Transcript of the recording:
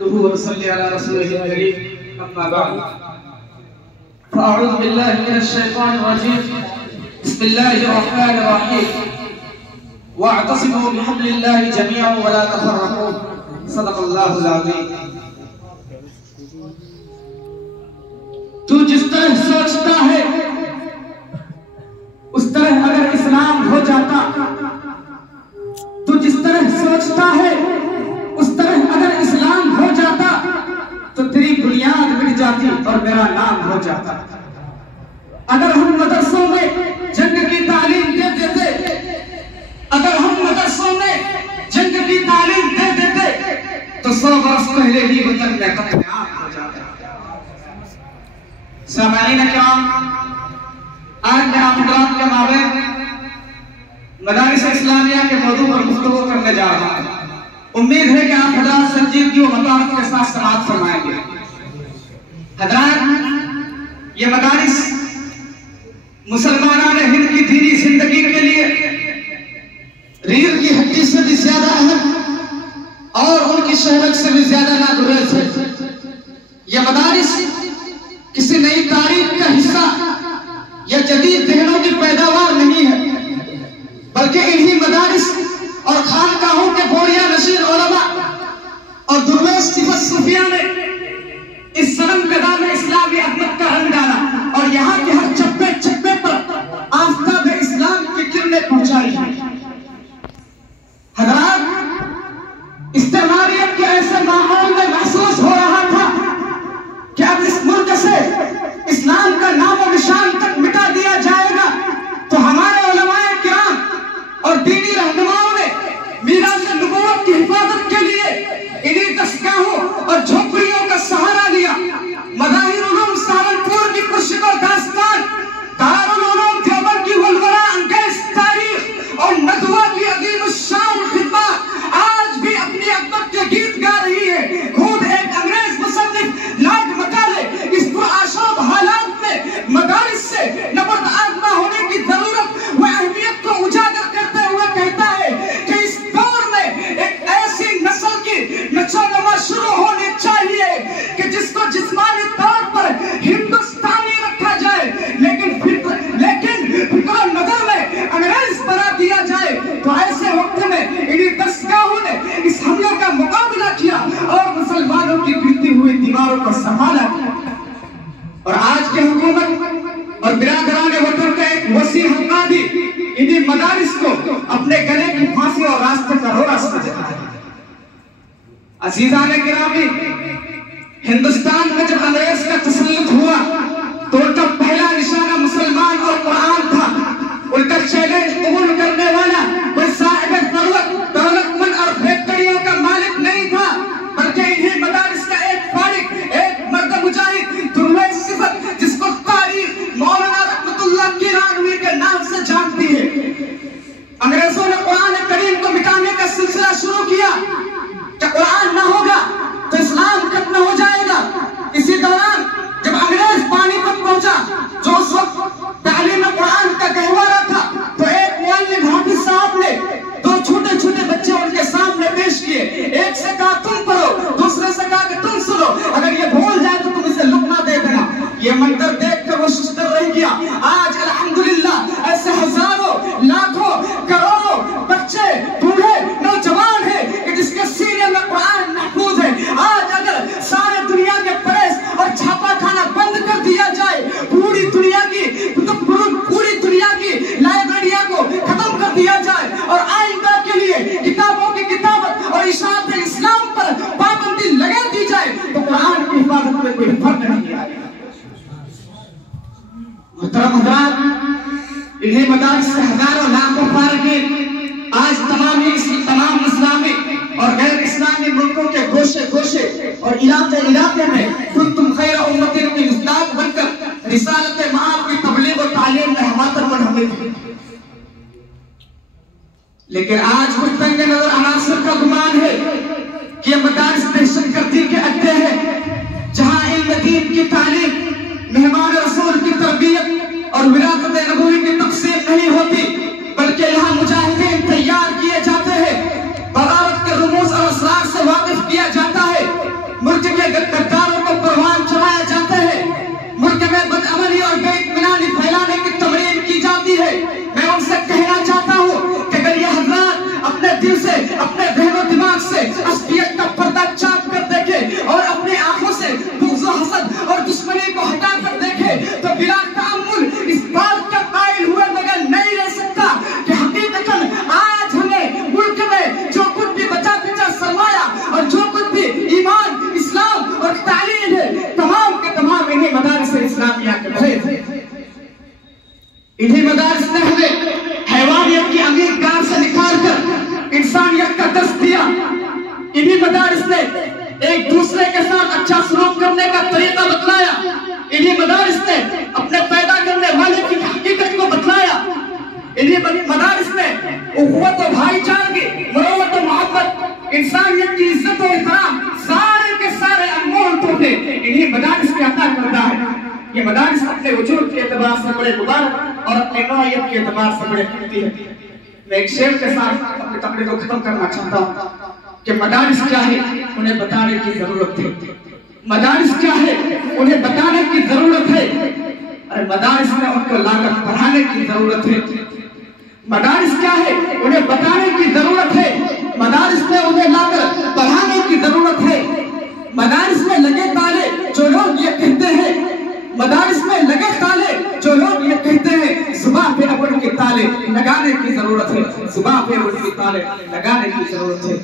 ونصلي على رسوله الكريم أما بعد فأعوذ بالله من الشيطان الرجيم بسم الله الرحمن الرحيم واعتصموا بحبل الله جميعا ولا تفرقوا صدق الله العظيم. تو جس طرح سوچتا ہے اس طرح اگر اسلام ہو جاتا، تو جس طرح سوچتا ہے اس طرح اگر اسلام ہو جاتا تو تیری بنیاد مٹ جاتی اور میرا نام ہو جاتا. اگر ہم مدرسوں میں جنگ کی تعلیم دے دیتے، اگر ہم مدرسوں میں جنگ کی تعلیم دے دیتے تو 100 برس پہلے ہی وطن میں قتل عام ہو جاتا. سامعین کرام، آج میں آپ حضرات کے مابین مدارس اسلامیہ کے موضوع پر گفتگو کرنے جا رہا ہوں. امید ہے کہ آپ حضرات سنجیدگی و متانت کے ساتھ سماعت فرمائیں گے. حضرات، یہ مدارس مسلمانان ہند کی دینی زندگی کے لیے ریڑھ کی ہڈی سے بھی زیادہ اہم اور ان کی شہرت سے بھی زیادہ ناگزیر ہے. یہ مدارس کسی نئی تاریخ کا حصہ یا جدید ذہنوں کی پیداوار نہیں ہے، بلکہ انہی مدارس اور خانقاہوں کے بوریہ نشین علماء اور درویش صفت صوفیہ نے اس سنم قدا میں اسلامی عظمت کا رنگ ڈالا اور یہاں کے ہر چپے چپے پر آفتاب اسلام کی کرنیں پہنچائی ہیں. حضرات، استعماریت کے ایسے ماحول میں محسوس ہو رہا تھا کہ اب اس ملک سے اسلام کا نام و نشان تک مٹا دیا جائے گا، تو ہمارے علماء کرام اور دینی رہنماؤں نے میراث نبوت کی حفاظت کے لیے انہی دستگاہوں اور جھوپڑیوں کا سہارا لیا. مظاہر علوم سہارنپور کی پرشکو داستان، دارالعلوم دیوبند کی ولولہ انگیز تاریخ اور ندوہ کی عظیم الشان خدمات آج بھی اپنی عظمت کے گیت گا رہی ہے. خود ایک انگریز مصنف لارڈ مکالے اس پرآشوب حالات میں مدارس سے نبرد آزما ہونے کی ضرورت و اہمیت کو اجاگر کرتے ہوئے کہتا ہے کہ اس دور میں ایک ایسی نسل کی نشو و نما شروع ہونی چاہیے کہ جس کو جسمانی طور پر ہندوستانی رکھا جائے لیکن فکر و نظر میں انگریز بنا دیا جائے. تو ایسے وقت میں انہی دستگاہوں نے اس حملے کا مقابلہ کیا اور مسلمانوں کی گرتی ہوئی دیواروں کو سنبھالا. اور آج کی حکومت اور برادران وطن کا ایک وسیع حلقہ بھی انہی مدارس کو اپنے گلے کی پھانسی اور راستے کا روڑا سمجھتا ہے. عزیزان گرامی، ہندوستان میں جب انگریز کا تسلط ہوا تو ان کا پہلا نشانہ مسلمان اور قرآن تھا. ان کا چیلنج قبول کرنے والا کوئی صاحب ثروت، دولت مند اور فیکٹریوں کا مالک نہیں تھا، بلکہ انہی مدارس کا ایک فارغ، ایک مرد مجاہد، درویش صفت، جس کو تاریخ مولانا رحمت اللہ کیرانوی کے نام سے جانتی ہے. انگریزوں نے قرآن کریم کو مٹانے کا سلسلہ شروع کیا کہ قرآن نہ ہوگا تو اسلام ختم ہو جائے گا. اسی دوران جب انگریز پانی تک پہنچا جو اس وقت تعلیم قرآن کا گہوارہ تھا، تو ایک معلم حافظ صاحب نے 2 چھوٹے چھوٹے بچے ان کے سامنے پیش کیے. ایک سے کہا تم پڑھو، دوسرے سے کہا کہ تم سنو، اگر یہ بھول جائے تو تم اسے لقمہ دے دینا. یہ منظر دیکھ کر وہ ششدر رہ گیا. آج الحمدللہ ایسے ہزاروں، لاکھوں، کروڑوں بچے، بوڑھے، نوجوان ہیں کہ جس کے سینے میں قرآن محفوظ ہے. آج اگر سارے دنیا کے پریس اور چھاپا کھانا بند کر دیا جائے، پوری دنیا کی لائبریریاں کو ختم کر دیا جائے اور آئندہ کے لیے کتابوں کی کتابت اور اشاعت اسلام پر پابندی لگا دی جائے تو قرآن کی حفاظت میں کوئی فرق نہیں آئے. محترم حضرات، انہی مدارس سے ہزاروں لاکھوں فارغین آج تمام اسلامی اور غیر اسلامی ملکوں کے گوشے گوشے اور علاقے میں کنتم خیر امت کے مصداق بن کر رسالت مآب کی تبلیغ و تعلیم میں ہماتر منہمک ہیں. لیکن آج کچھ تنگ نظر عناصر کا گمان ہے کہ یہ مدارس دہشت گردی کے اڈے ہیں، جہاں علم دین کی تعلیم، مہمان رسول کی تربیت اور وراثت نبوی کی تقسیم نہیں ہوتی، بلکہ یہاں مجاہدین تیار کیے جاتے ہیں، بغاوت کے رموز اور اسرار سے واقف کیا جاتا ہے. ہمیں انہیں مدارس کے عطا کرتا ہے. یہ مدارس اپنے وجود کے اعتبار سے بڑے مبارک اور اپنے نوعیت کے اعتبار سے بڑے قیمتی ہیں. میں ایک شعر کے ساتھ اپنے تقریر کو ختم کرنا چاہتا ہوں کہ مدارس کیا ہے انہیں بتانے کی ضرورت ہے. مدارس کیا ہے انہیں بتانے کی ضرورت ہے. اور مدارس میں ان کو لاگت بڑھانے کی ضرورت ہے. مدارس کیا ہے انہیں بتانے کی ضرورت ہے. مدارس میں انہیں لاگت بڑھانے کی ضرورت ہے. مدارس میں لگے تالے جو لوگ یہ کہتے ہیں، مدارس میں لگے تالے جو لوگ یہ کہتے ہیں، زبان پہ اب ان کے تالے لگانے کی ضرورت ہے. زبان پہ ان کے تالے لگانے کی ضرورت ہے.